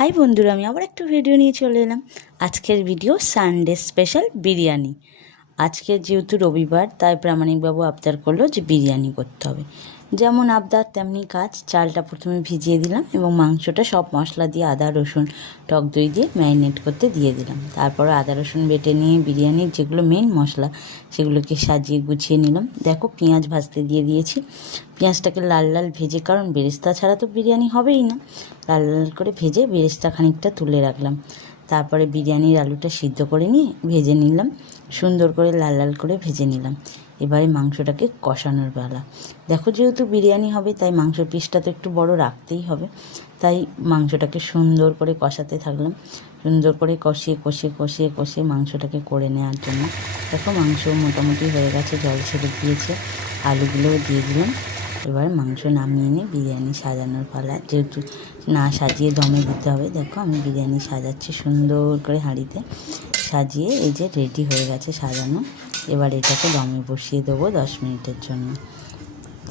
High বন্ধুরা, আমি আবার একটা ভিডিও নিয়ে চলে এলাম। আজকের ভিডিও সানডে স্পেশাল বিরিয়ানি। আজকে যেহেতু রবিবার, তাই প্রামাণিকবাবু আবদার করলো যে বিরিয়ানি করতে হবে। যেমন আবদার তেমনি কাজ। চালটা প্রথমে ভিজিয়ে দিলাম এবং মাংসটা সব মশলা দিয়ে আদা রসুন টক দই দিয়ে ম্যারিনেট করতে দিয়ে দিলাম। তারপরে আদা রসুন বেটে নিয়ে বিরিয়ানির যেগুলো মেন মশলা সেগুলোকে সাজিয়ে গুছিয়ে নিলাম। দেখো, পেঁয়াজ ভাজতে দিয়ে দিয়েছি। পেঁয়াজটাকে লাল লাল ভেজে, কারণ বেরেস্তা ছাড়া তো বিরিয়ানি হবেই না, লাল লাল করে ভেজে বেরেস্তা খানিকটা তুলে রাখলাম। তারপরে বিরিয়ানির আলুটা সিদ্ধ করে নিয়ে ভেজে নিলাম, সুন্দর করে লাল লাল করে ভেজে নিলাম। এবারে মাংসটাকে কষানোর বেলা। দেখো, যেহেতু বিরিয়ানি হবে তাই মাংসের পিসটা তো একটু বড় রাখতেই হবে, তাই মাংসটাকে সুন্দর করে কষাতে থাকলাম। সুন্দর করে কষিয়ে কষিয়ে কষিয়ে কষিয়ে মাংসটাকে করে নেওয়ার জন্য। দেখো, মাংস মোটামুটি হয়ে গেছে, জল ছেড়ে দিয়েছে, আলুগুলোও দিয়ে দিলাম। এবার মাংস নামিয়ে নিয়ে বিরিয়ানি সাজানোর পালা। যেহেতু না সাজিয়ে দমে দিতে হবে, দেখো আমি বিরিয়ানি সাজাচ্ছি সুন্দর করে হাঁড়িতে সাজিয়ে। এই যে রেডি হয়ে গেছে সাজানো। এবার এটাকে দমে বসিয়ে দেবো 10 মিনিটের জন্য।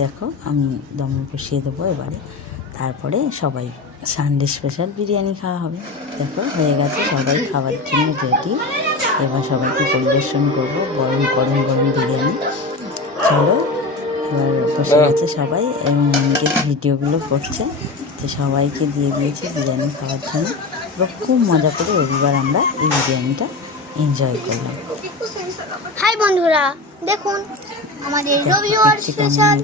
দেখো, আমি দমে বসিয়ে দেবো এবারে। তারপরে সবাই সানডে স্পেশাল বিরিয়ানি খাওয়া হবে। দেখো হয়ে গেছে, সবাই খাওয়ার জন্য রেডি। এবার সবাইকে পরিবেশন করবো গরম গরম গরম বিরিয়ানি। চলো, এবার বসে গেছে সবাই এবং অনেকে ভিডিওগুলো করছে, তো সবাইকে দিয়ে দিয়েছি বিরিয়ানি খাওয়ার জন্য। এবার খুব মজা করে রবিবার আমরা এই বিরিয়ানিটা এনজয় করলাম। হাই বন্ধুরা, দেখুন আমাদের রবিবার স্পেশাল